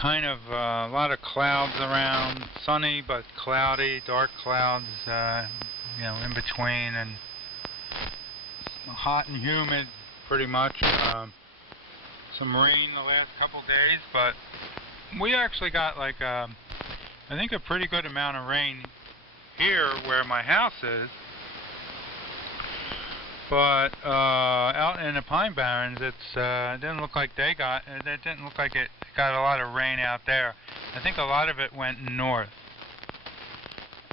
kind of a lot of clouds around, sunny but cloudy, dark clouds, in between, and hot and humid pretty much. Some rain the last couple days, but we actually got I think a pretty good amount of rain here where my house is. But out in the Pine Barrens, it didn't look like it got a lot of rain out there. I think a lot of it went north,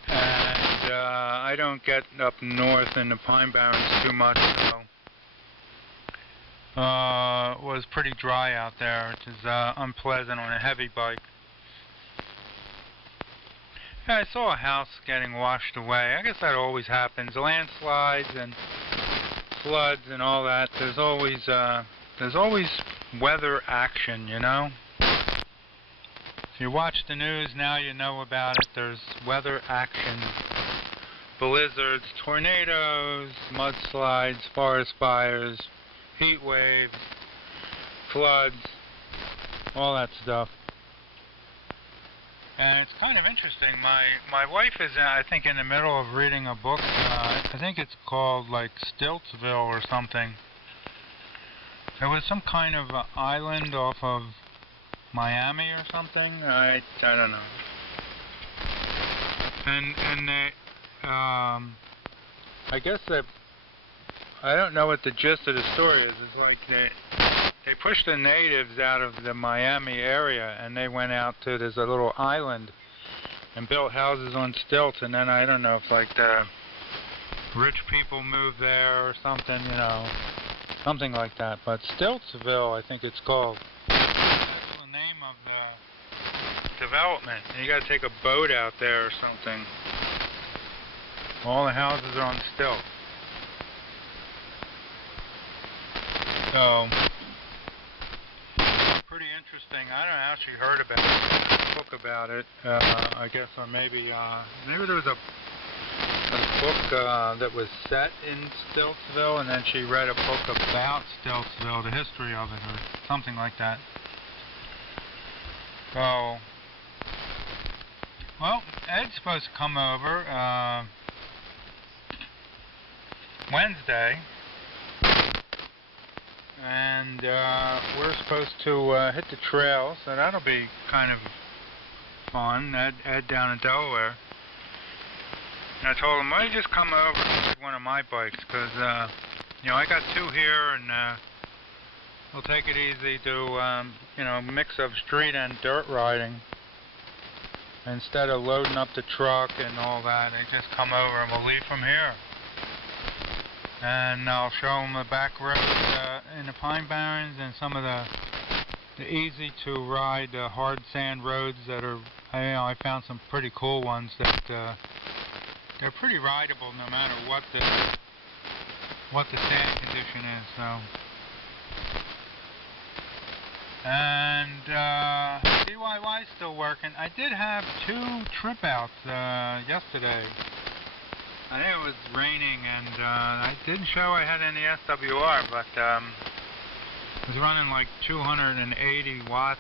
and I don't get up north in the Pine Barrens too much, so it was pretty dry out there, which is unpleasant on a heavy bike. Yeah, I saw a house getting washed away. I guess that always happens. Landslides and floods and all that. There's always weather action, you know. If you watch the news now, you know about it. There's weather action. Blizzards, tornadoes, mudslides, forest fires, heat waves, floods, all that stuff. And it's kind of interesting. My wife is, I think, in the middle of reading a book. I think it's called like Stiltsville or something. There was some kind of island off of Miami or something. I don't know. And they, I guess that I don't know what the gist of the story is. It's like they pushed the natives out of the Miami area, and they went out to this little island and built houses on stilts, and then I don't know if like the rich people moved there or something, you know, something like that. But Stiltsville, I think it's called. That's the name of the development. And you got to take a boat out there or something. All the houses are on stilts. So, pretty interesting. I don't know, I actually heard about it, a book about it, I guess, or maybe there was a book that was set in Stiltsville, and then she read a book about Stiltsville, the history of it, or something like that. So, well, Ed's supposed to come over Wednesday. And we're supposed to hit the trail, so that'll be kind of fun. Ed down in Delaware. And I told him, why don't you just come over and take one of my bikes, because, I got two here, and we'll take it easy, do, a mix of street and dirt riding. Instead of loading up the truck and all that, they just come over and we'll leave from here. And I'll show them the back roads in the Pine Barrens and some of the easy to ride hard sand roads that are, I found some pretty cool ones that they're pretty rideable no matter what the sand condition is. So, and DIY's still working. I did have 2 trip outs yesterday. I think it was raining, and I didn't show I had any SWR, but it was running like 280 watts,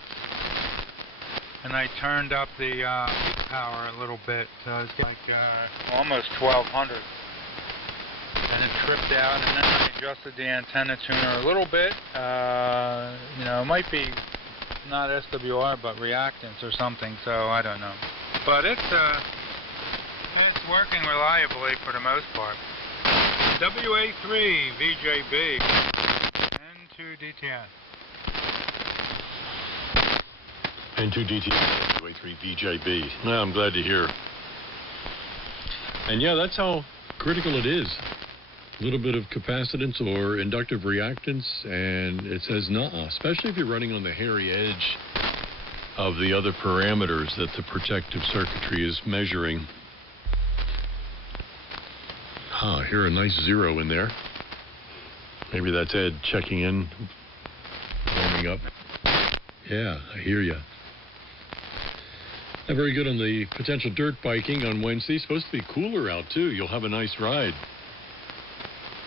and I turned up the peak power a little bit, so it's like almost 1200, and it tripped out, and then I adjusted the antenna tuner a little bit. It might be not SWR, but reactance or something, so I don't know. But it's working reliably for the most part. WA3 VJB N2 DTS. N2 DTS WA3 VJB. Well, I'm glad to hear. And yeah, that's how critical it is. A little bit of capacitance or inductive reactance, and it says nah, especially if you're running on the hairy edge of the other parameters that the protective circuitry is measuring. I hear a nice 0 in there. Maybe that's Ed checking in, warming up. Yeah, I hear you. Very good on the potential dirt biking on Wednesday. Supposed to be cooler out, too. You'll have a nice ride.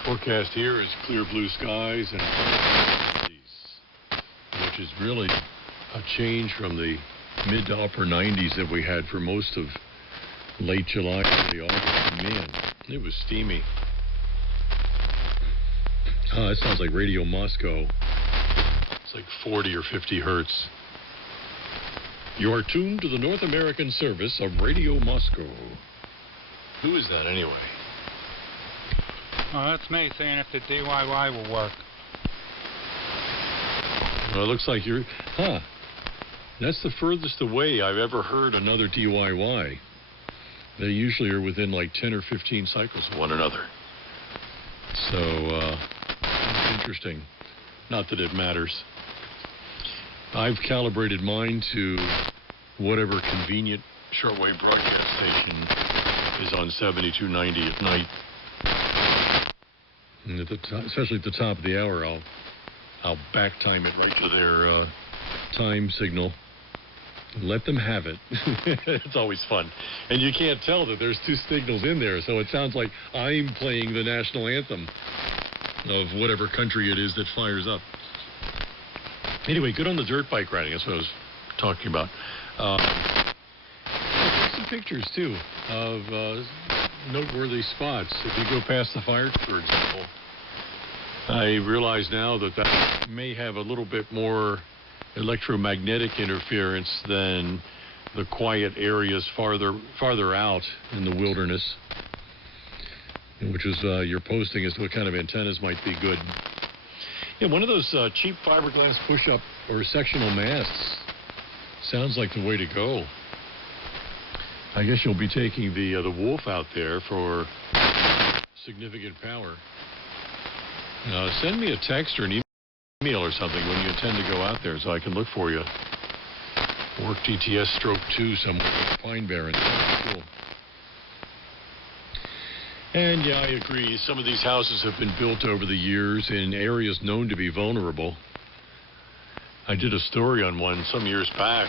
Forecast here is clear blue skies and which is really a change from the mid to upper 90s that we had for most of late July, early August. Man, it was steamy. It sounds like Radio Moscow. It's like 40 or 50 hertz. You are tuned to the North American service of Radio Moscow. Who is that anyway? Oh, that's me saying if the DYY will work. Well, it looks like you're... That's the furthest away I've ever heard another DYY. They usually are within like 10 or 15 cycles of one another. So, interesting. Not that it matters. I've calibrated mine to whatever convenient shortwave broadcast station is on 7290 at night. And especially at the top of the hour, I'll back time it right to their time signal. Let them have it. It's always fun. And you can't tell that there's two signals in there, so it sounds like I'm playing the national anthem of whatever country it is that fires up. Anyway, good on the dirt bike riding. That's what I was talking about. Some pictures, too, of noteworthy spots. If you go past the fire, for example, I realize now that that may have a little bit more electromagnetic interference than the quiet areas farther out in the wilderness, which is your posting as to what kind of antennas might be good. Yeah, one of those cheap fiberglass push-up or sectional masts sounds like the way to go. I guess you'll be taking the Wolf out there for significant power. Send me a text or an email or something when you intend to go out there so I can look for you. Work TTS/2 somewhere with Pine Barrens. Cool. And yeah, I agree. Some of these houses have been built over the years in areas known to be vulnerable. I did a story on one some years back.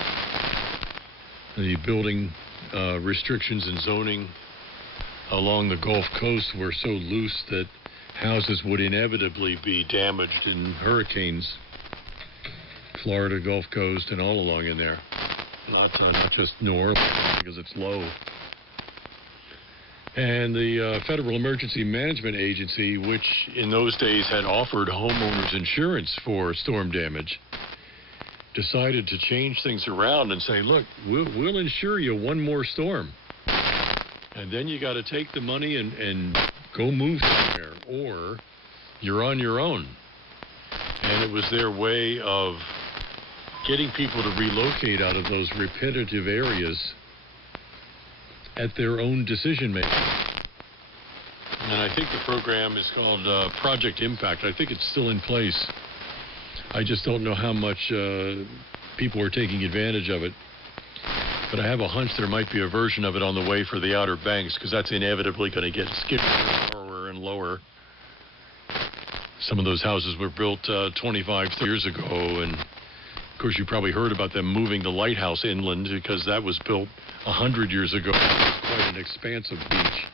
The building restrictions and zoning along the Gulf Coast were so loose that houses would inevitably be damaged in hurricanes. Florida, Gulf Coast, and all along in there. Not just New Orleans, because it's low. And the Federal Emergency Management Agency, which in those days had offered homeowners insurance for storm damage, decided to change things around and say, look, we'll insure you one more storm. And then you got to take the money and go move somewhere, or you're on your own. And it was their way of getting people to relocate out of those repetitive areas at their own decision making. And I think the program is called Project Impact. I think it's still in place. I just don't know how much people are taking advantage of it. But I have a hunch there might be a version of it on the way for the Outer Banks, because that's inevitably going to get skippier, lower and lower. Some of those houses were built 25 years ago, and of course you probably heard about them moving the lighthouse inland, because that was built 100 years ago. It was quite an expansive beach.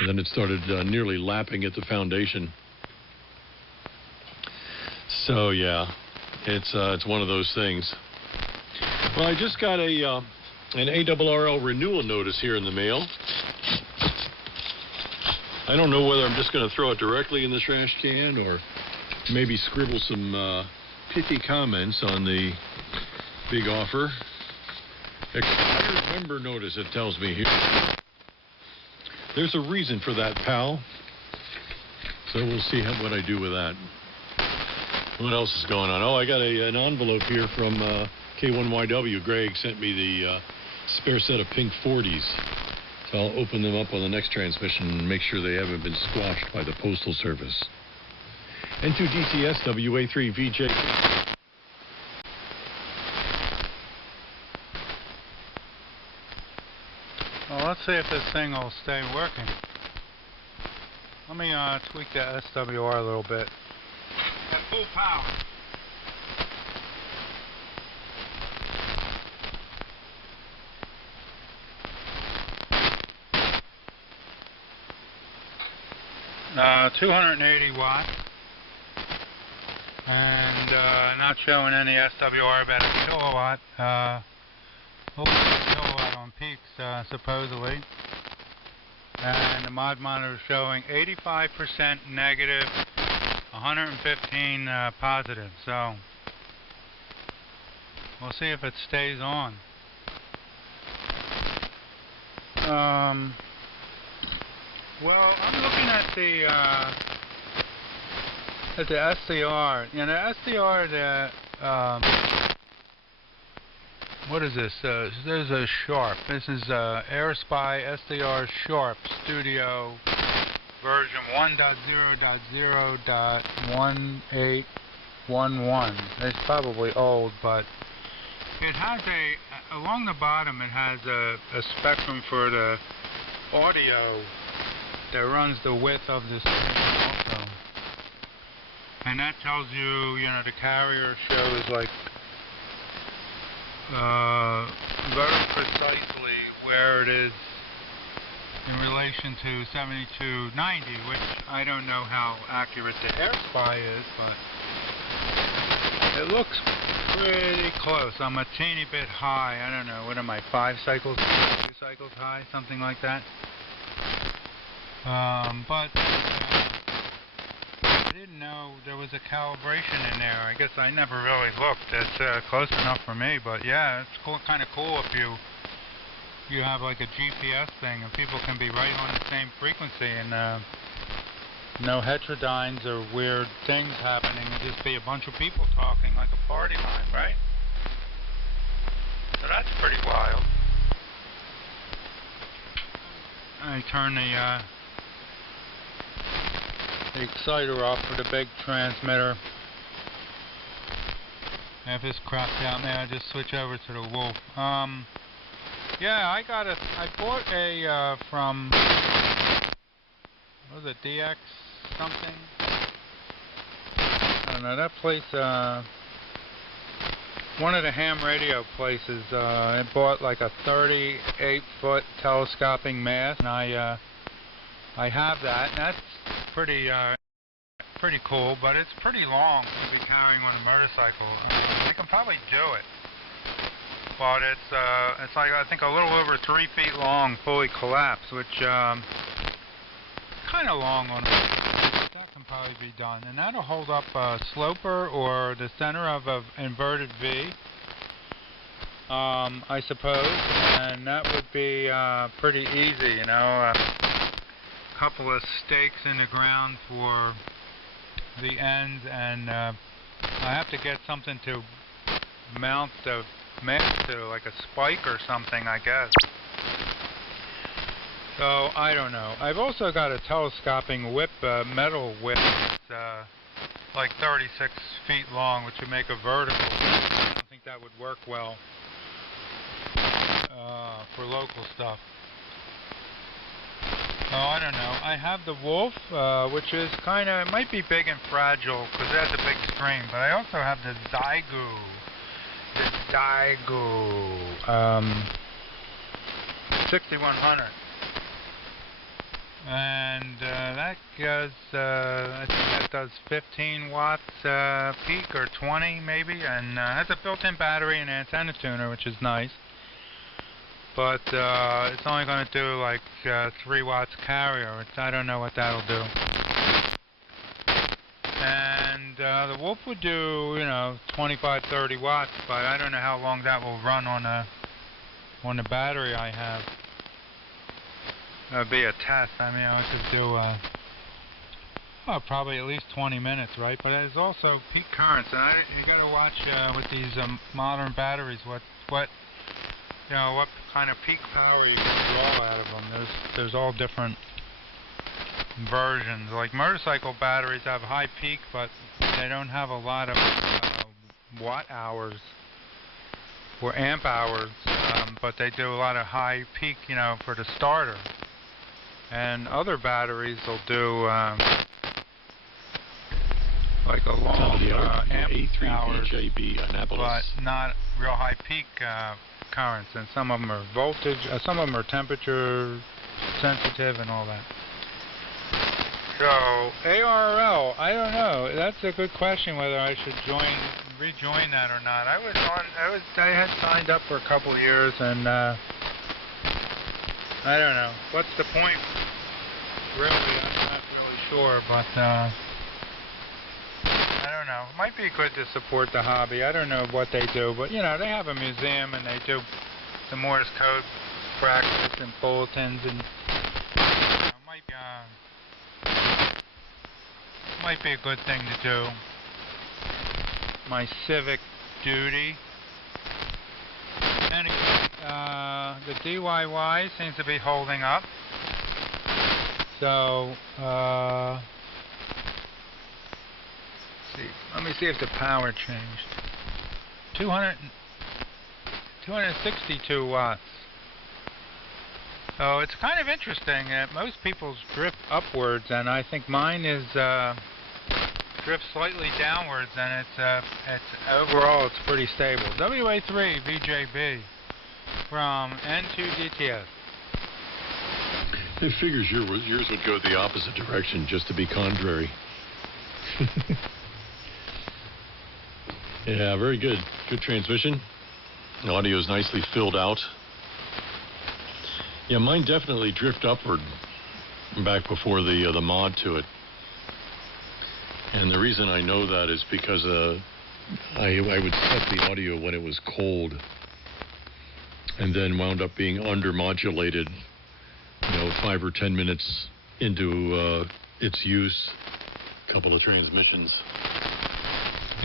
And then it started nearly lapping at the foundation. So yeah, it's one of those things. Well, I just got an ARRL renewal notice here in the mail. I don't know whether I'm just going to throw it directly in the trash can or maybe scribble some pithy comments on the big offer. Expired member notice, it tells me here. There's a reason for that, pal. So we'll see what I do with that. What else is going on? Oh, I got an envelope here from K1YW. Greg sent me the spare set of pink 40s. So I'll open them up on the next transmission and make sure they haven't been squashed by the Postal Service. N2DTS WA3VJ. Well, let's see if this thing will stay working. Let me tweak that SWR a little bit. At full power. Uh, 280 watt. and not showing any SWR about a kilowatt. Over a kilowatt on peaks, supposedly. And the mod monitor is showing 85% negative, 115 positive. So we'll see if it stays on. Well, I'm looking at the SDR. You know, SDR, what is this? This is a Sharp. This is AirSpy SDR Sharp Studio version 1.0.0.1811. It's probably old, but it has along the bottom it has a spectrum for the audio that runs the width of this thing also. And that tells you, you know, the carrier shows like very precisely where it is in relation to 7290, which I don't know how accurate the AirSpy is, but it looks pretty close. I'm a teeny bit high. I don't know, what am I, 5 cycles, 2 cycles high, something like that. But I didn't know there was a calibration in there. I guess I never really looked. It's close enough for me, but yeah, it's cool, kind of cool if you have like a GPS thing and people can be right on the same frequency and no heterodynes or weird things happening and just be a bunch of people talking like a party line, right? So that's pretty wild. I turn the exciter off for the big transmitter. If this craps out, may I just switch over to the Wolf? Yeah, I bought a from, what was it, DX something? I don't know, that place, one of the ham radio places, I bought like a 38-foot telescoping mast, and I have that, and that's pretty cool, but it's pretty long to be carrying on a motorcycle. We can probably do it, but it's like I think a little over 3 feet long, fully collapsed, which kind of long on a motorcycle, but that can probably be done, and that'll hold up a sloper or the center of an inverted V, I suppose, and that would be pretty easy, you know. Couple of stakes in the ground for the ends, and I have to get something to mount the mast to, like a spike or something, I guess. So I don't know. I've also got a telescoping whip, metal whip, that's like 36 feet long, which would make a vertical. I don't think that would work well for local stuff. Oh, I don't know. I have the Wolf, which is kind of, it might be big and fragile because it has a big screen, but I also have the Zygu. The Zygu 6100. And that does, I think that does 15 watts peak or 20 maybe, and has a built-in battery and antenna tuner, which is nice. But it's only going to do like 3 watts carrier. I don't know what that'll do. And the Wolf would do, you know, 25, 30 watts, but I don't know how long that will run on the battery I have. That would be a test. I mean, I could do probably at least 20 minutes, right? But there's also peak currents, and you got to watch with these modern batteries what you know, what kind of peak power you can draw out of them. There's all different versions. Like motorcycle batteries have high peak, but they don't have a lot of watt hours or amp hours, but they do a lot of high peak, you know, for the starter. And other batteries will do like a long amp hours, but not real high peak currents, and some of them are voltage, some of them are temperature sensitive and all that. So, ARRL, I don't know. That's a good question whether I should rejoin that or not. I had signed up for a couple of years, and I don't know. What's the point? Really, I'm not really sure, but I don't know. It might be good to support the hobby. I don't know what they do, but you know, they have a museum and they do the Morse code practice and bulletins, and might be a good thing to do. My civic duty. Anyway, the DIY seems to be holding up. So, let me see if the power changed. 262 watts. So it's kind of interesting that most people's drift upwards, and I think mine is drift slightly downwards, and it's overall it's pretty stable. WA3 VJB from N2DTS. It figures yours would go the opposite direction just to be contrary. Yeah, very good. Good transmission. The audio is nicely filled out. Yeah, mine definitely drift upward back before the mod to it. And the reason I know that is because I would set the audio when it was cold, and then wound up being undermodulated, 5 or 10 minutes into its use, a couple of transmissions.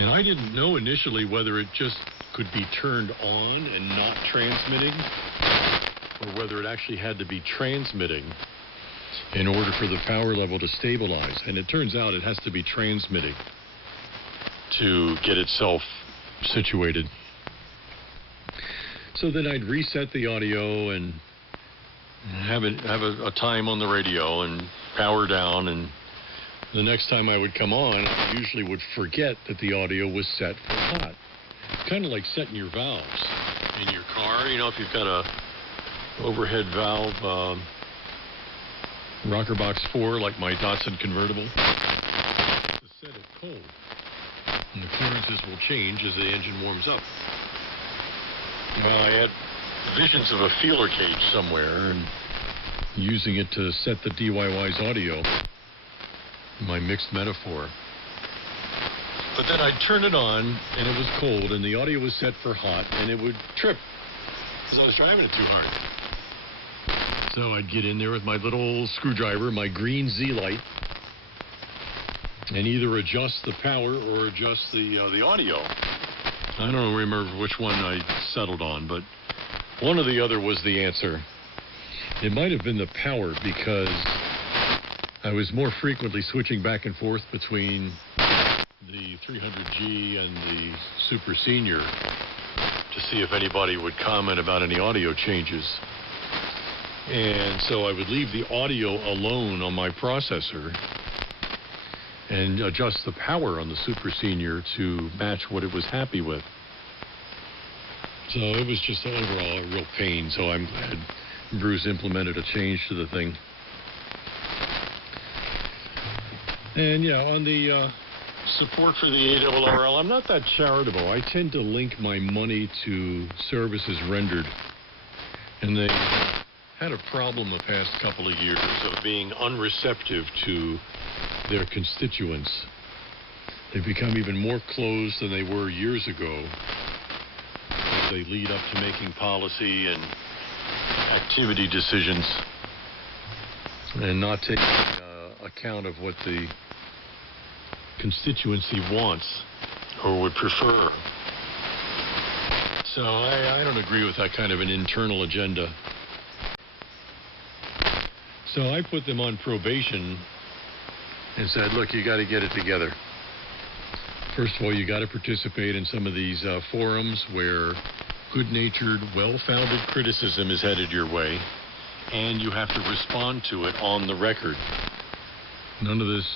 And I didn't know initially whether it just could be turned on and not transmitting, or whether it actually had to be transmitting in order for the power level to stabilize. And it turns out it has to be transmitting to get itself situated. So then I'd reset the audio and have a time on the radio and power down, and the next time I would come on, I usually would forget that the audio was set for hot. Kind of like setting your valves in your car. If you've got a overhead valve, rocker box 4, like my Datsun convertible, to set it cold, and the clearances will change as the engine warms up. Well, I had visions of a feeler cage somewhere and using it to set the DIY's audio, my mixed metaphor. But then I'd turn it on and it was cold and the audio was set for hot and it would trip because I was driving it too hard. So I'd get in there with my little screwdriver, my green Z-Lite, and either adjust the power or adjust the audio. I don't remember which one I settled on, but one or the other was the answer. It might have been the power because I was more frequently switching back and forth between the 300G and the Super Senior to see if anybody would comment about any audio changes. And so I would leave the audio alone on my processor and adjust the power on the Super Senior to match what it was happy with. So it was just overall a real pain, so I'm glad Bruce implemented a change to the thing. And yeah, on the support for the ARRL, I'm not that charitable. I tend to link my money to services rendered. And they had a problem the past couple of years of being unreceptive to their constituents. They've become even more closed than they were years ago as they lead up to making policy and activity decisions and not taking account of what the constituency wants or would prefer. So I don't agree with that kind of an internal agenda. So I put them on probation and said, look, you got to get it together. First of all, you got to participate in some of these forums where good-natured, well-founded criticism is headed your way, and you have to respond to it on the record. None of this,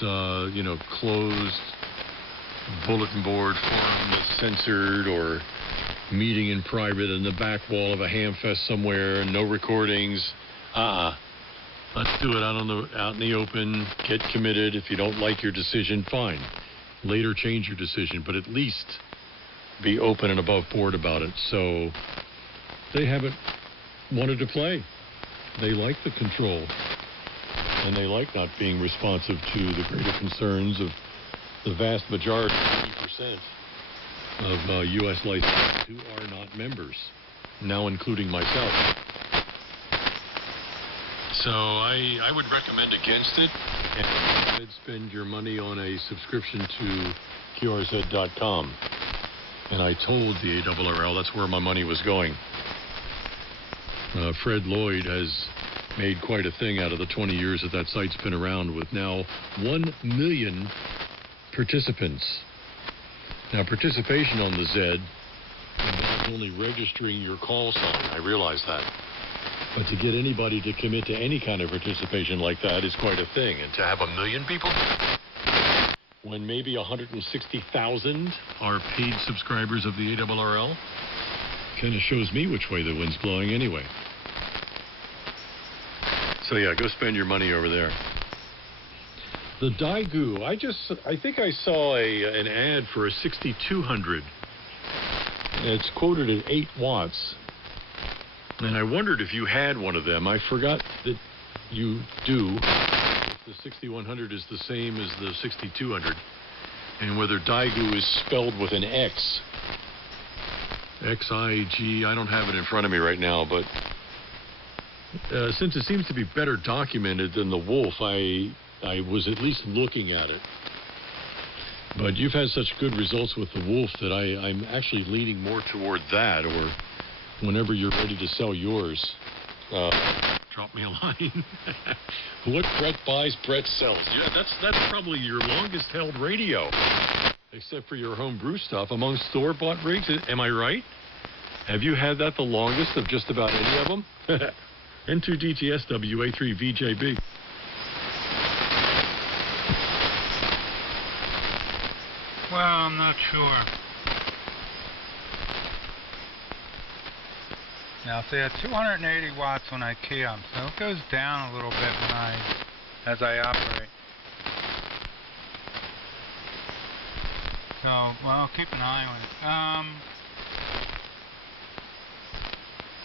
closed bulletin board forum that's censored or meeting in private in the back wall of a ham fest somewhere and no recordings. Let's do it out in the open. Get committed. If you don't like your decision, fine. Later change your decision, but at least be open and above board about it. So they haven't wanted to play. They like the control, and they like not being responsive to the greater concerns of the vast majority, 80% of U.S. licensees who are not members, now including myself. So I would recommend against it, and spend your money on a subscription to QRZ.com. And I told the ARRL that's where my money was going. Fred Lloyd has made quite a thing out of the 20 years that site's been around, with now 1 million participants. Now, participation on the Z involves only registering your call sign. I realize that. But to get anybody to commit to any kind of participation like that is quite a thing. And to have 1 million people, when maybe 160,000 are paid subscribers of the ARRL, kind of shows me which way the wind's blowing anyway. So yeah, go spend your money over there. The Daigou, I think I saw an ad for a 6200. It's quoted at 8 watts. And I wondered if you had one of them. I forgot that you do. If the 6100 is the same as the 6200, and whether Daigou is spelled with an X. X-I-G, I don't have it in front of me right now, but since it seems to be better documented than the Wolf, I was at least looking at it. But you've had such good results with the Wolf that I'm actually leaning more toward that, or whenever you're ready to sell yours, drop me a line. What Brett buys, Brett sells. Yeah, that's probably your longest held radio, except for your home brew stuff, among store-bought rigs. Am I right? Have you had that the longest of just about any of them? N2DTS WA3VJB. Well, I'm not sure. Now, see, at 280 watts when I key up, so it goes down a little bit as I operate. So, well, I'll keep an eye on it.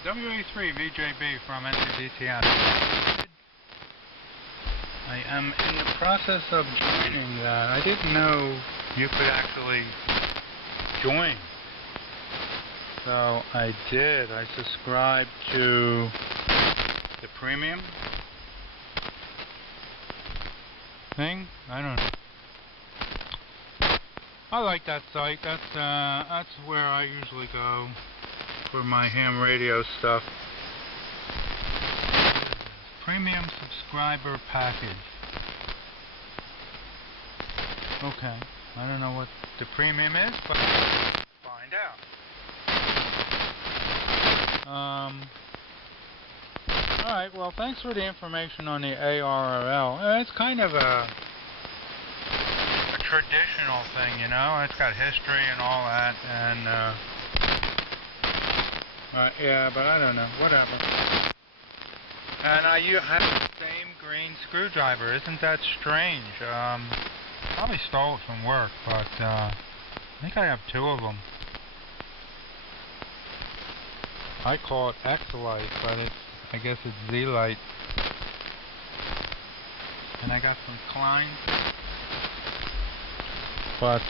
WA3VJB from N2DTS. I am in the process of joining that. I didn't know you could actually join. So I did. I subscribed to the premium thing. I don't know. I like that site. That's where I usually go for my ham radio stuff. Premium subscriber package. Okay. I don't know what the premium is, but find out. Alright, well, thanks for the information on the ARRL. It's kind of a traditional thing, you know. It's got history and all that, and yeah, but I don't know, whatever. And you have the same green screwdriver. Isn't that strange? Probably stole it from work, but I think I have 2 of them. I call it X-Lite, but I guess it's Z-Lite. And I got some Klein. But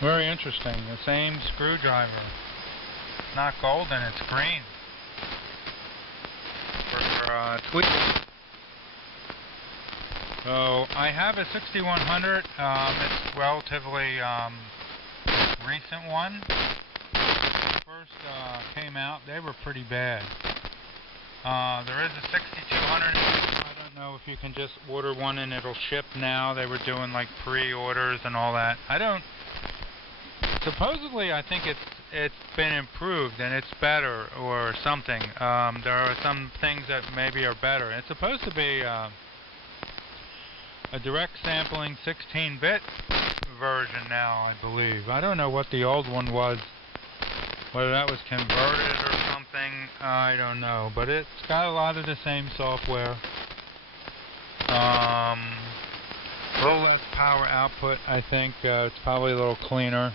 very interesting. The same screwdriver. It's not golden, it's green. For tweezers. So I have a 6100. It's relatively recent one. First came out, they were pretty bad. There is a 6200. I don't know if you can just order one and it'll ship now. They were doing like pre-orders and all that. Supposedly I think it's been improved and it's better or something. There are some things that maybe are better. It's supposed to be a direct sampling 16-bit version now, I believe. I don't know what the old one was, whether that was converted or something. I don't know, but it's got a lot of the same software. A little less power output, I think. It's probably a little cleaner.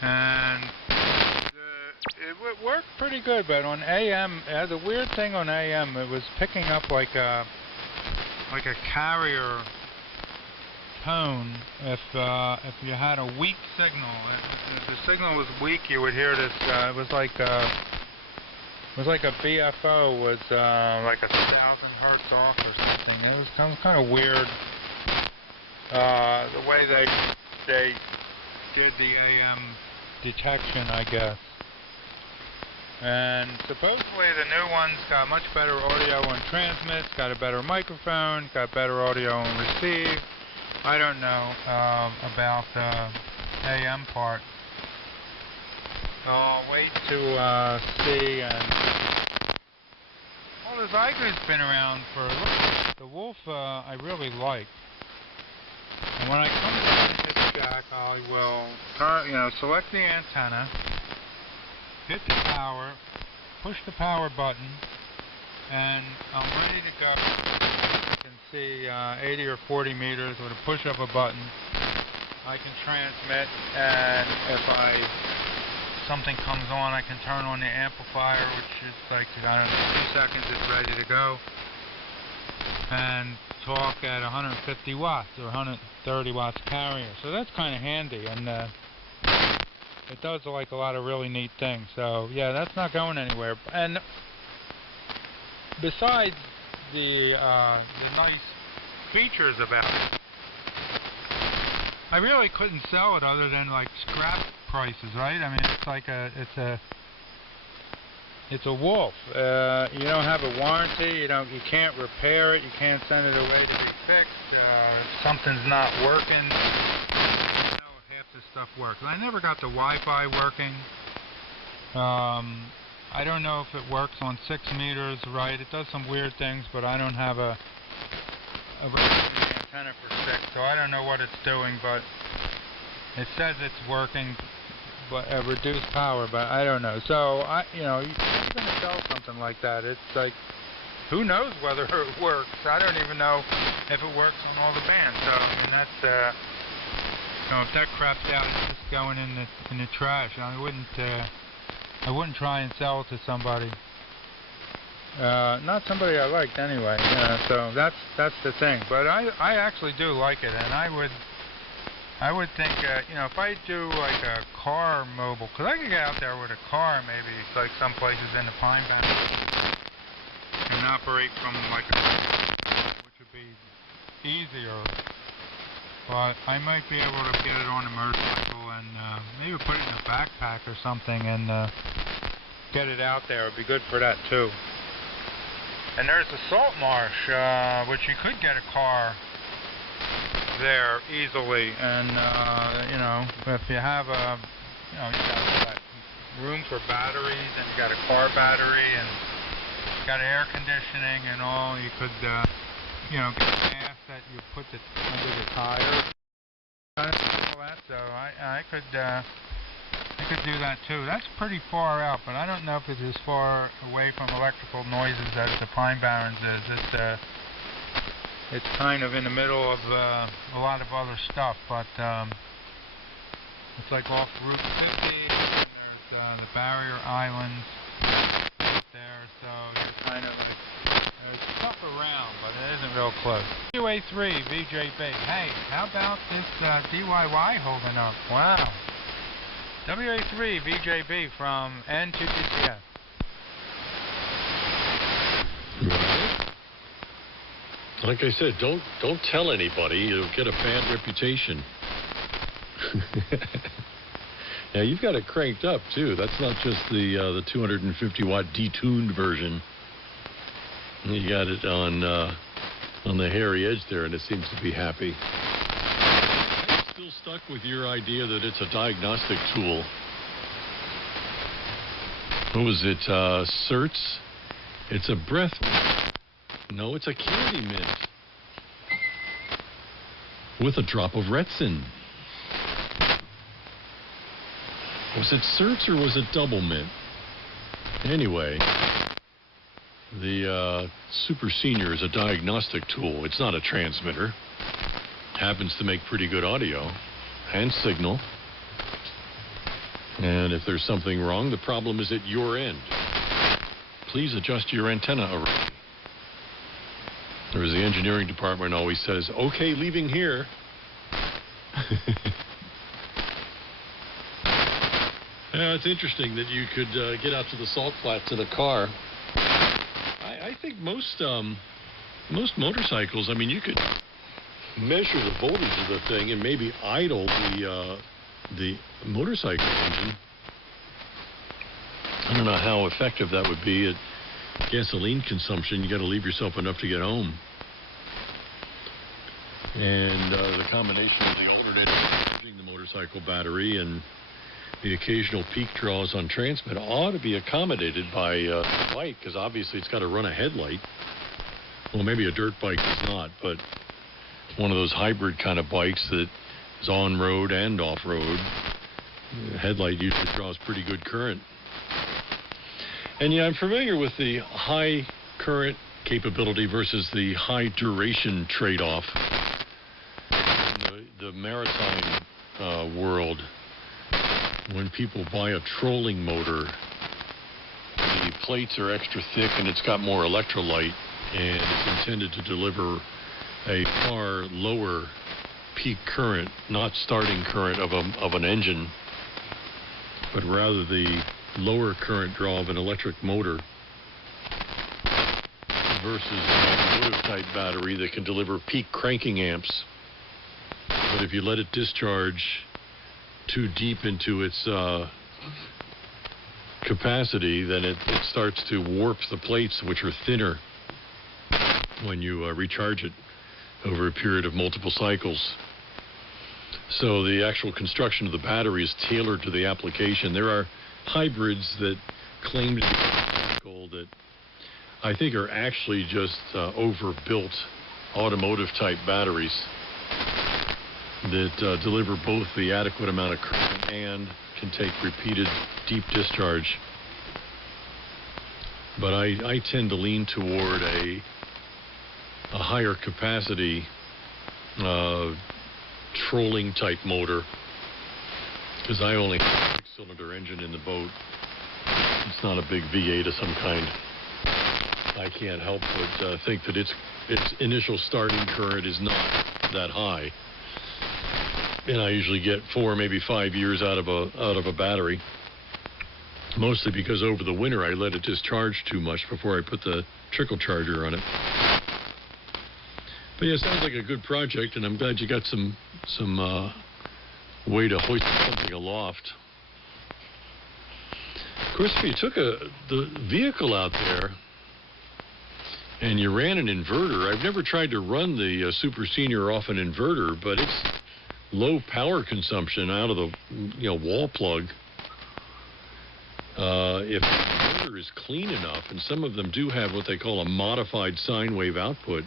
And it worked pretty good, but on AM, the weird thing on AM, it was picking up like a carrier tone. If you had a weak signal, if the signal was weak, you would hear this. It was like a BFO was like 1,000 hertz off or something. It was kind of weird. The way they did the AM detection, I guess. And supposedly the new one's got much better audio on transmits, got a better microphone, got better audio on receive. I don't know about the AM part. So I'll wait to see. And well, the Zyger's been around for a little. The Wolf I really like. And when I come down to the jack, I will select the antenna, hit the power, push the power button, and I'm ready to go. You can see 80 or 40 meters with a push of a button. I can transmit, and if something comes on, I can turn on the amplifier, which is like, I don't know, 2 seconds, it's ready to go. And talk at 150 watts or 130 watts carrier. So that's kind of handy, and it does like a lot of really neat things. So yeah, that's not going anywhere. And besides the nice features about it, I really couldn't sell it other than like scrap prices, right? I mean, it's like it's a Wolf. You don't have a warranty. You can't repair it. You can't send it away to be fixed. If something's not working, you know if half this stuff works. I never got the Wi-Fi working. I don't know if it works on 6 meters, right? It does some weird things, but I don't have a antenna for 6, so I don't know what it's doing. But it says it's working, but reduced power, but I don't know. So you're going to sell something like that. It's like, who knows whether it works? I don't even know if it works on all the bands. So I mean, that's if that crap's out, it's just going in the trash. I wouldn't try and sell it to somebody. Not somebody I liked anyway. So that's the thing. But I actually do like it, and I would think, if I do like a car mobile, because I could get out there with a car, maybe it's like some places in the Pine Barrens, and operate from like which would be easier. But I might be able to get it on a motorcycle and maybe put it in a backpack or something and get it out there. It'd be good for that too. And there's the salt marsh, which you could get a car there easily, and if you have you got room for batteries, and you got a car battery, and you got air conditioning and all, you could get gas that you put under the tire, all that. So I could do that too. That's pretty far out, but I don't know if it's as far away from electrical noises as the Pine Barrens is. It's kind of in the middle of a lot of other stuff, but it's like off Route 50, and there's the Barrier Islands up there, so you're kind of like, it's tough around, but it isn't real close. WA3 VJB. Hey, how about this DIY holding up? Wow. WA3 VJB from N2TCS. Like I said, don't tell anybody. You'll get a bad reputation. Now you've got it cranked up too. That's not just the 250 watt detuned version. You got it on the hairy edge there, and it seems to be happy. I'm still stuck with your idea that it's a diagnostic tool. What was it? Certs? It's a breath. No, it's a candy mint with a drop of Retsin. Was it Certs or was it double mint? Anyway, the Super Senior is a diagnostic tool. It's not a transmitter. Happens to make pretty good audio and signal. And if there's something wrong, the problem is at your end. Please adjust your antenna array. Or as the engineering department always says, okay, leaving here. Yeah, it's interesting that you could get out to the salt flats in a car. I think most motorcycles, I mean, you could measure the voltage of the thing and maybe idle the motorcycle engine. I don't know how effective that would be at gasoline consumption. You got to leave yourself enough to get home. And the combination of the alternator charging the motorcycle battery and the occasional peak draws on transmit ought to be accommodated by a bike, because obviously it's got to run a headlight. Well, maybe a dirt bike is not, but one of those hybrid kind of bikes that is on-road and off-road. The headlight usually draws pretty good current. And yeah, I'm familiar with the high current capability versus the high duration trade-off. In the maritime world, when people buy a trolling motor, the plates are extra thick and it's got more electrolyte, and it's intended to deliver a far lower peak current, not starting current of an engine, but rather the lower current draw of an electric motor versus an automotive type battery that can deliver peak cranking amps. But if you let it discharge too deep into its capacity, then it starts to warp the plates, which are thinner, when you recharge it over a period of multiple cycles. So the actual construction of the battery is tailored to the application. There are hybrids that claim to be practical that I think are actually just overbuilt automotive type batteries that deliver both the adequate amount of current and can take repeated deep discharge. But I tend to lean toward a higher capacity trolling type motor, because I only have a 6-cylinder engine in the boat. It's not a big V8 of some kind. I can't help but think that its initial starting current is not that high. And I usually get 4, maybe 5 years out of a battery, mostly because over the winter I let it discharge too much before I put the trickle charger on it. But yeah, it sounds like a good project, and I'm glad you got some way to hoist something aloft. Of course, if you took the vehicle out there and you ran an inverter, I've never tried to run the Super Senior off an inverter, but it's low power consumption out of the wall plug. If the inverter is clean enough, and some of them do have what they call a modified sine wave output,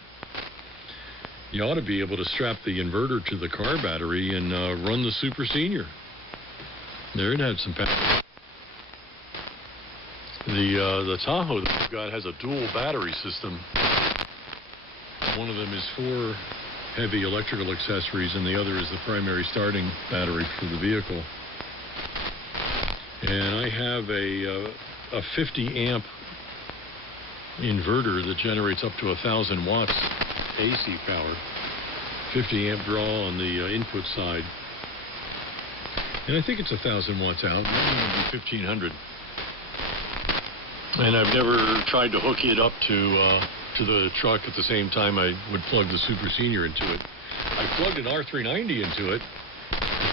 you ought to be able to strap the inverter to the car battery and run the Super Senior. There, it had some power. The Tahoe that we've got has a dual battery system. One of them is for heavy electrical accessories, and the other is the primary starting battery for the vehicle. And I have a 50 amp inverter that generates up to 1,000 watts AC power, 50 amp draw on the input side, and I think it's 1,000 watts out. Maybe 1,500. And I've never tried to hook it up to the truck at the same time I would plug the Super Senior into it. I plugged an R390 into it,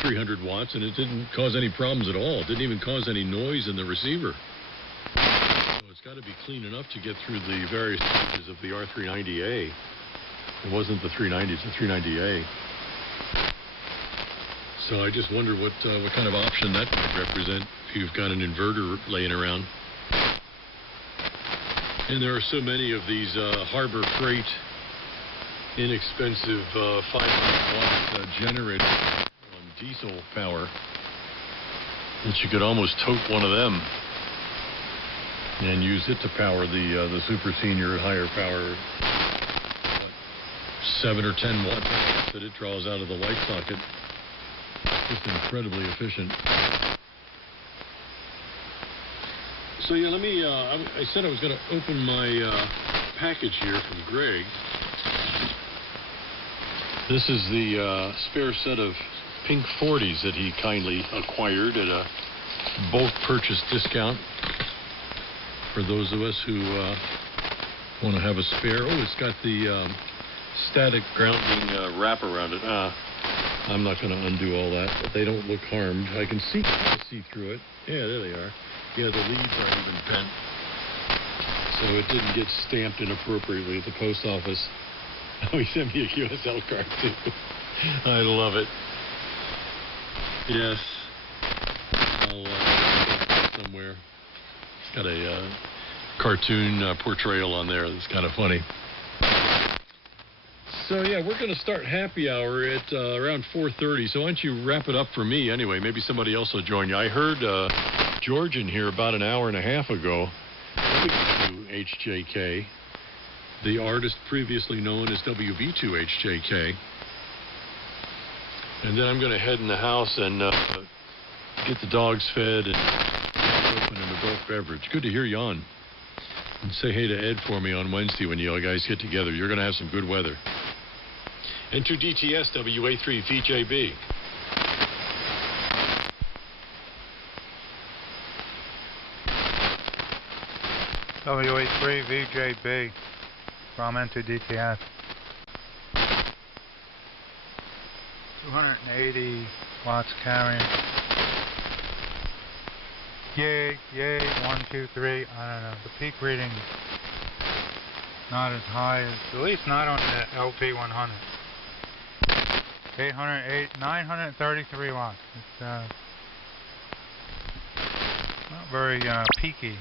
300 watts, and it didn't cause any problems at all. It didn't even cause any noise in the receiver. So it's got to be clean enough to get through the various stages of the R390A. It wasn't the 390, it's the 390A. So I just wonder what kind of option that might represent if you've got an inverter laying around. And there are so many of these Harbor Freight inexpensive 500 watt generators on diesel power that you could almost tote one of them. and use it to power the Super Senior higher power 7 or 10 watt that it draws out of the light socket. Just incredibly efficient. So yeah, let me, I said I was going to open my package here from Greg. This is the spare set of pink 40s that he kindly acquired at a bulk purchase discount for those of us who want to have a spare. Oh, it's got the static grounding wrap around it. I'm not going to undo all that, but they don't look harmed. I can see through it. Yeah, there they are. Yeah, the leaves aren't even bent, so it didn't get stamped inappropriately at the post office. Oh, he sent me a QSL card too. I love it. Yes. I'll put that somewhere. It's got a cartoon portrayal on there that's kind of funny. So yeah, we're going to start happy hour at around 4:30. So why don't you wrap it up for me anyway? Maybe somebody else will join you. I heard George in here about an hour and a half ago. WB2HJK, the artist previously known as WB2HJK. And then I'm going to head in the house and get the dogs fed and open an adult beverage. Good to hear you on. And say hey to Ed for me on Wednesday when you guys get together. You're going to have some good weather. Enter DTS WA3VJB. WA3VJB from Enter DTS. 280 watts carrying. Yay, 1, 2, 3. I don't know. The peak reading not as high as, at least not on the LP100. 933 watts. It's not very peaky.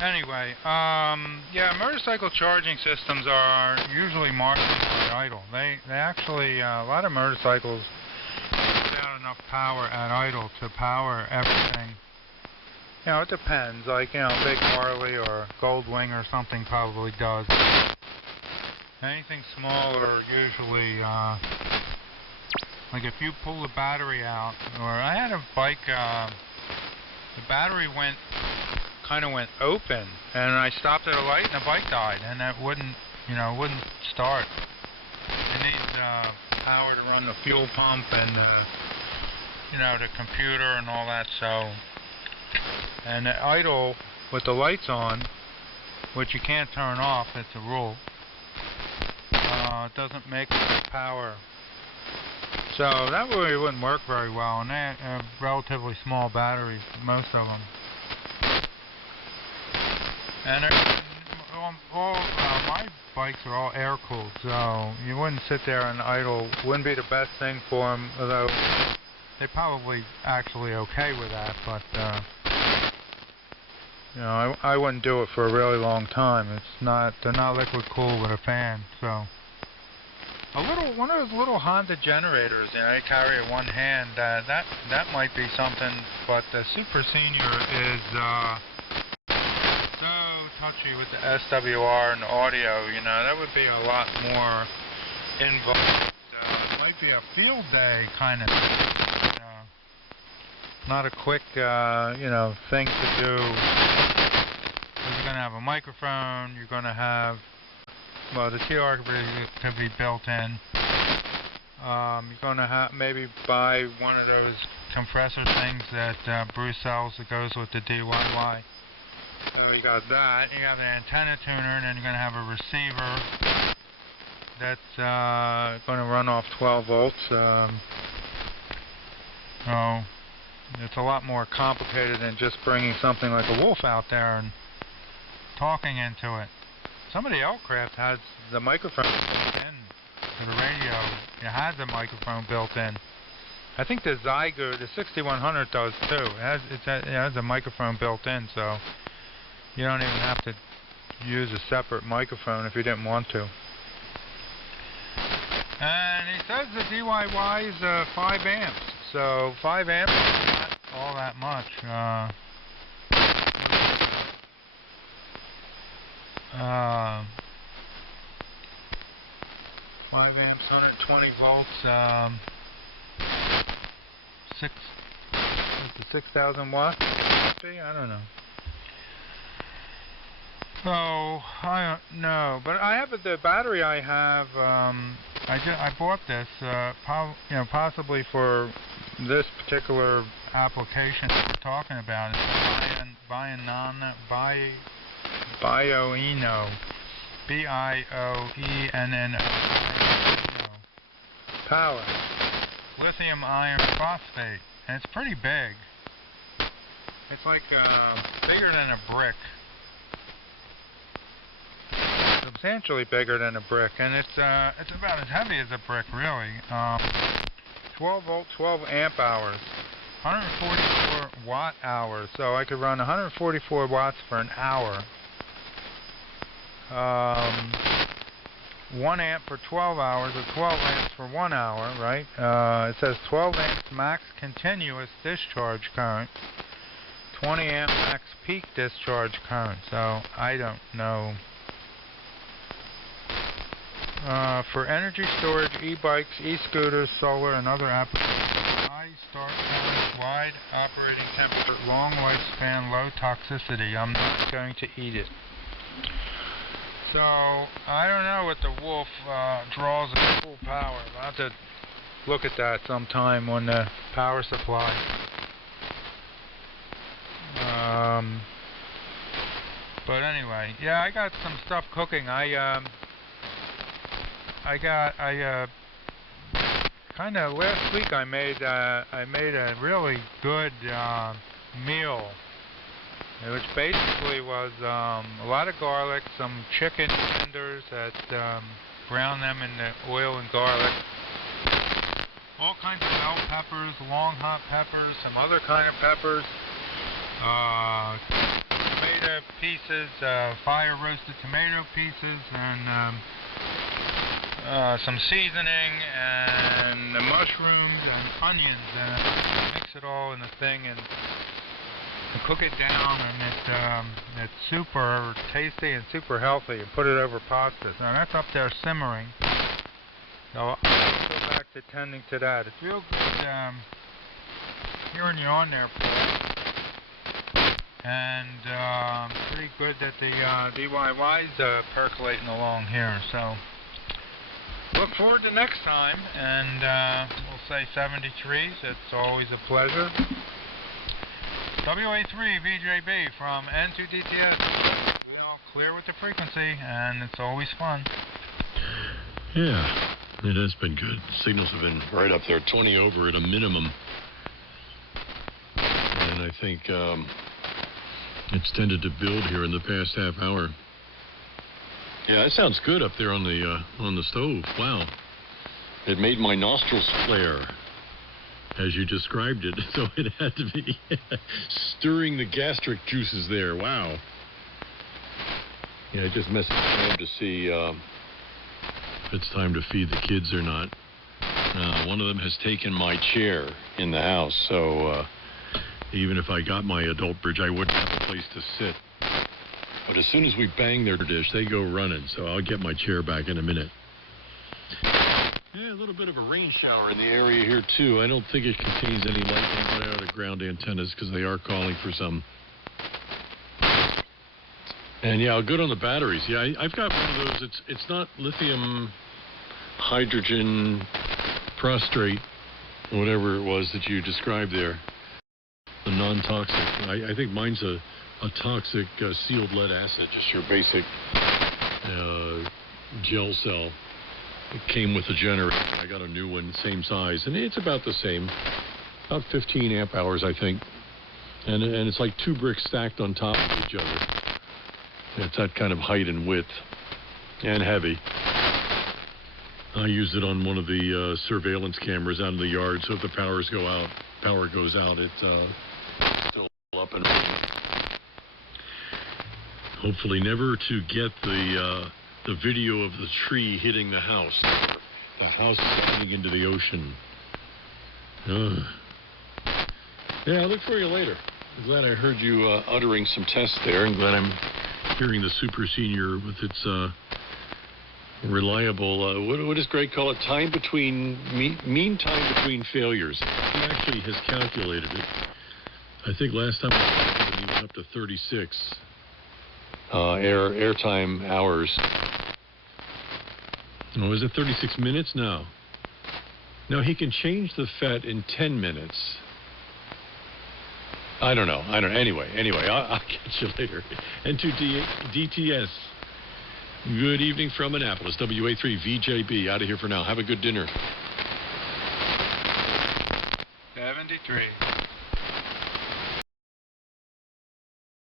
Anyway, yeah, motorcycle charging systems are usually marketed at idle. They actually, a lot of motorcycles put out enough power at idle to power everything. You know, it depends. Like, you know, Big Harley or Goldwing or something probably does. Anything smaller usually, like if you pull the battery out, or I had a bike, the battery kind of went open, and I stopped at a light and the bike died, and it wouldn't start. It needs power to run the fuel pump and, the computer and all that, so, and at idle with the lights on, which you can't turn off, it's a rule, it doesn't make enough power. So that really wouldn't work very well, and they have relatively small batteries, most of them. And my bikes are all air-cooled, so you wouldn't sit there and idle. Wouldn't be the best thing for them, although they're probably actually okay with that, but I wouldn't do it for a really long time. They're not liquid cooled with a fan, so. One of those little Honda generators, you carry it one hand, that might be something, but the Super Senior is so touchy with the SWR and the audio, that would be a lot more involved. It might be a field day kind of thing, not a quick, thing to do. You're going to have a microphone, you're going to have, well, the TR could be built in. You're going to maybe buy one of those compressor things that Bruce sells that goes with the DIY. So you got that. You have an antenna tuner, and then you're going to have a receiver that's going to run off 12 volts. So it's a lot more complicated than just bringing something like a Wolf out there and talking into it. Some of the L-Craft has the microphone built in to the radio. It has a microphone built in. I think the Zyger, the 6100 does too. It has a microphone built in, so you don't even have to use a separate microphone if you didn't want to. And he says the DIY is 5 amps. So 5 amps is not all that much. 5 amps, 120 volts, 6,000 watts. I don't know. So I don't know, but I have the battery. I have. I bought this, possibly for this particular application that we're talking about. It's a Bioenno, Bioenno power lithium iron phosphate, and it's pretty big. It's like bigger than a brick. Substantially bigger than a brick, and it's about as heavy as a brick, really. 12 volt, 12 amp hours, 144 watt hours, so I could run 144 watts for an hour. 1 amp for 12 hours, or 12 amps for 1 hour, right? It says 12 amps max continuous discharge current, 20 amp max peak discharge current, so I don't know. For energy storage, e-bikes, e-scooters, solar, and other applications. High start time, wide operating temperature, long lifespan, low toxicity. I'm not going to eat it. So, I don't know what the Wolf draws at full power. I'll have to look at that sometime on the power supply. But anyway, yeah, I got some stuff cooking. Kind of last week I made a really good meal, which basically was a lot of garlic, some chicken tenders that brown them in the oil and garlic, all kinds of bell peppers, long hot peppers, some other kind of peppers, tomato pieces, fire roasted tomato pieces, and some seasoning, and the mushrooms and onions, and mix it all in a thing and cook it down, and it's super tasty and super healthy, and put it over pasta. Now that's up there simmering, so I'll go back to tending to that. It's real good hearing you on there, Paul, and pretty good that the DIY's percolating along here, so look forward to next time, and we'll say 73s. It's always a pleasure. WA3VJB from N2DTS. We all clear with the frequency, and it's always fun. Yeah, it has been good. Signals have been right up there, 20 over at a minimum. And I think it's tended to build here in the past half hour. Yeah, it sounds good up there on the stove. Wow. It made my nostrils flare, as you described it. So it had to be stirring the gastric juices there. Wow. Yeah, I just messaged Sam to see if it's time to feed the kids or not. One of them has taken my chair in the house, so even if I got my adult bridge, I wouldn't have a place to sit. But as soon as we bang their dish, they go running, so I'll get my chair back in a minute. Yeah, a little bit of a rain shower in the area here, too. I don't think it contains any lightning but out of ground antennas, because they are calling for some. And yeah, good on the batteries. Yeah, I've got one of those. It's not lithium hydrogen prostrate, whatever it was that you described there. The non-toxic. I think mine's a toxic sealed lead acid, just your basic gel cell. It came with a generator. I got a new one, same size, and it's about the same, about 15 amp hours, I think. And it's like 2 bricks stacked on top of each other. It's that kind of height and width, and heavy. I used it on one of the surveillance cameras out in the yard, so if the power goes out, it's still up and running. Hopefully never to get the video of the tree hitting the house. The house is heading into the ocean. Yeah, I'll look for you later. I'm glad I heard you uttering some tests there, and glad I'm hearing the Super Senior with its reliable, what does Greg call it? Mean time between failures. He actually has calculated it. I think last time he was up to 36 airtime hours. Oh, is it 36 minutes? No. No, he can change the FET in 10 minutes. I don't know. Anyway, I'll catch you later. N2DTS. Good evening from Annapolis. WA3 VJB. Out of here for now. Have a good dinner. 73.